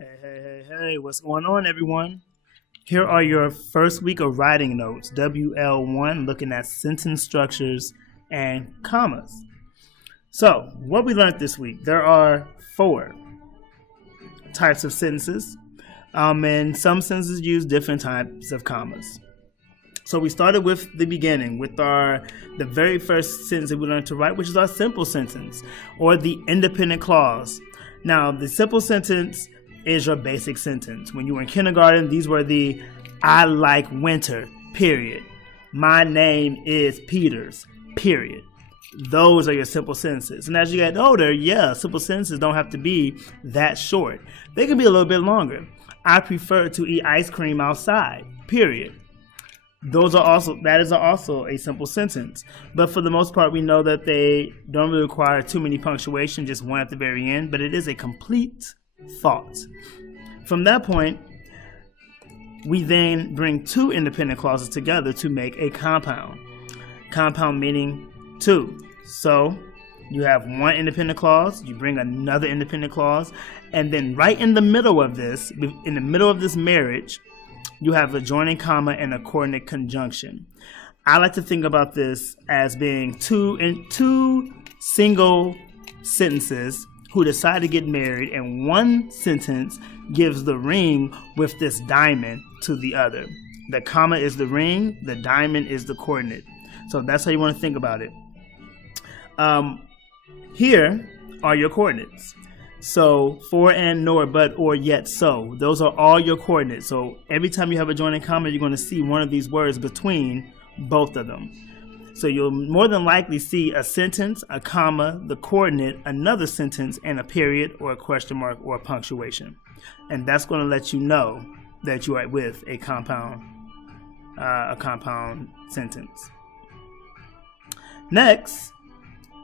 Hey, what's going on, everyone? Here are your first week of writing notes, WL1, looking at sentence structures and commas. So, what we learned this week, there are 4 types of sentences, and some sentences use different types of commas. So we started with the beginning, with the very first sentence that we learned to write, which is our simple sentence, or the independent clause. Now, the simple sentence is your basic sentence. When you were in kindergarten, these were the I like winter, period. My name is Peters, period. Those are your simple sentences. And as you get older, simple sentences don't have to be that short. They can be a little bit longer. I prefer to eat ice cream outside, period. That is also a simple sentence. But for the most part, we know that they don't really require too many punctuation, just one at the very end, but it is a complete thought. From that point, we then bring 2 independent clauses together to make a compound. Compound meaning 2. So you have one independent clause, you bring another independent clause, and then right in the middle of this marriage, you have a joining comma and a coordinate conjunction. I like to think about this as being two single sentences who decide to get married, and one sentence gives the ring with this diamond to the other. The comma is the ring, the diamond is the coordinate. So that's how you want to think about it. Here are your coordinates. So for and nor, but, or, yet, so. Those are all your coordinates. So every time you have a joining comma, you're going to see one of these words between both of them. So you'll more than likely see a sentence, a comma, the coordinate, another sentence, and a period or a question mark or a punctuation. And that's going to let you know that you are with a compound sentence. Next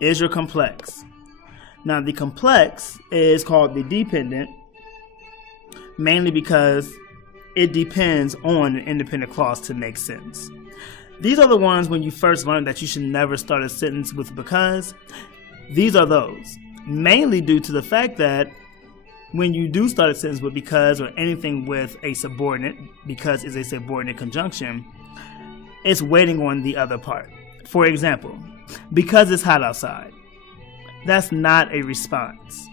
is your complex. Now, the complex is called the dependent, mainly because it depends on an independent clause to make sense. These are the ones when you first learn that you should never start a sentence with because. These are those, mainly due to the fact that when you do start a sentence with because or anything with a subordinate, because is a subordinate conjunction, it's waiting on the other part. For example, because it's hot outside. That's not a response.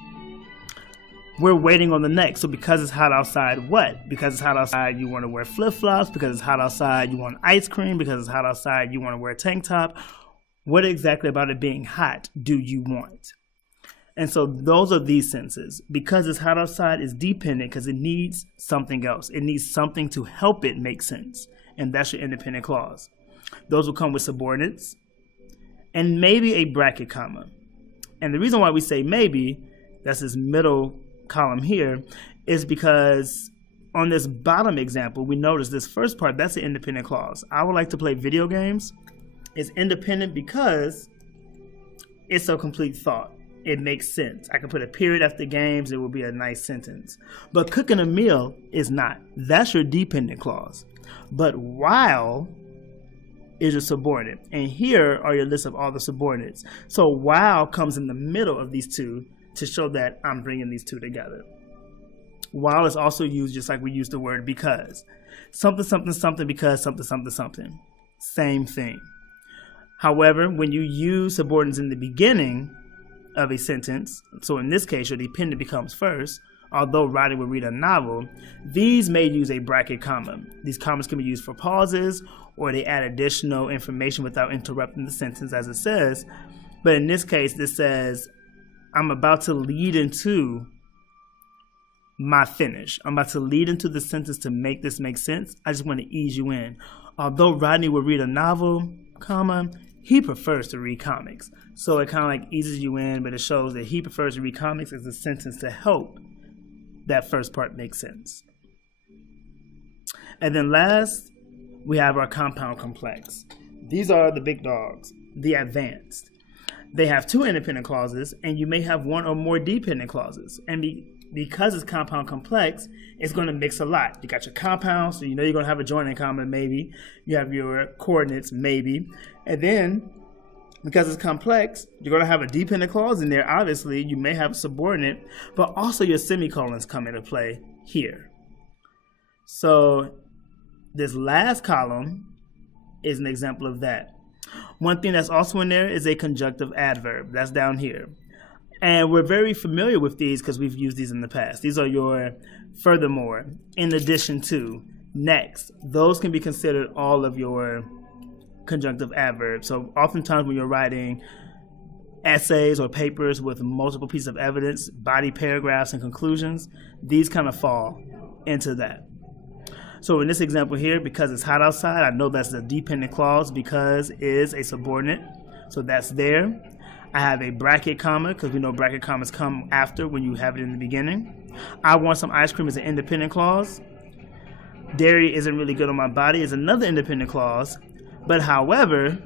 We're waiting on the next. So because it's hot outside, what? Because it's hot outside, you want to wear flip-flops. Because it's hot outside, you want ice cream. Because it's hot outside, you want to wear a tank top. What exactly about it being hot do you want? And so those are these sentences. Because it's hot outside is dependent because it needs something else. It needs something to help it make sense. And that's your independent clause. Those will come with subordinates and maybe a bracket comma. And the reason why we say maybe, that's this middle column here, is because on this bottom example, we notice this first part, that's an independent clause. I would like to play video games. It's independent because it's a complete thought. It makes sense. I can put a period after games, it will be a nice sentence. But cooking a meal is not. That's your dependent clause. But while is your subordinate. And here are your list of all the subordinates. So while comes in the middle of these two to show that I'm bringing these two together. While is also used just like we use the word because. Something, something, something because something, something, something. Same thing. However, when you use subordinates in the beginning of a sentence, so in this case your dependent becomes first, although writing would read a novel, these may use a bracket comma. These commas can be used for pauses or they add additional information without interrupting the sentence as it says. But in this case, this says, I'm about to lead into my finish. I'm about to lead into the sentence to make this make sense. I just want to ease you in. Although Rodney would read a novel, comma, he prefers to read comics. So it kind of like eases you in, but it shows that he prefers to read comics as a sentence to help that first part make sense. And then last, we have our compound complex. These are the big dogs, the advanced. They have 2 independent clauses, and you may have 1 or more dependent clauses. And because it's compound complex, it's going to mix a lot. You got your compounds, so you know you're going to have a joining comma, maybe. You have your coordinates, maybe. And then Because it's complex, you're going to have a dependent clause in there. Obviously, you may have a subordinate, but also your semicolons come into play here. So this last column is an example of that. One thing that's also in there is a conjunctive adverb. That's down here. And we're very familiar with these because we've used these in the past. These are your furthermore, in addition to, next. Those can be considered all of your conjunctive adverbs. So oftentimes when you're writing essays or papers with multiple pieces of evidence, body paragraphs and conclusions, these kind of fall into that. So in this example here, because it's hot outside, I know that's the dependent clause because is a subordinate. So that's there. I have a bracket comma because we know bracket commas come after when you have it in the beginning. I want some ice cream is an independent clause. Dairy isn't really good on my body is another independent clause. But however,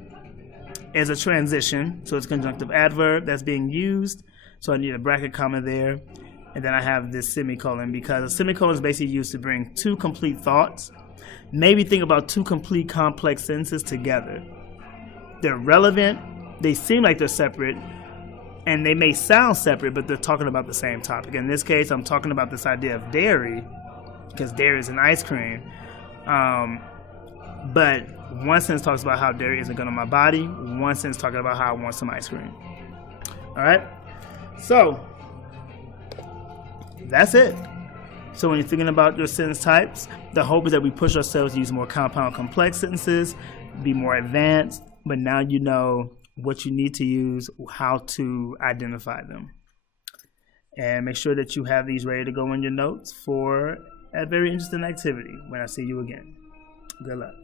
as a transition, so it's a conjunctive adverb that's being used. So I need a bracket comma there. And then I have this semicolon because a semicolon is basically used to bring two complete thoughts. Maybe think about two complete complex sentences together. They're relevant. They seem like they're separate. And they may sound separate, but they're talking about the same topic. In this case, I'm talking about this idea of dairy because dairy is an ice cream. But one sentence talks about how dairy isn't good on my body. One sentence talking about how I want some ice cream. All right? So that's it. So when you're thinking about your sentence types, the hope is that we push ourselves to use more compound, complex sentences, be more advanced, but now you know what you need to use, how to identify them. And make sure that you have these ready to go in your notes for a very interesting activity when I see you again. Good luck.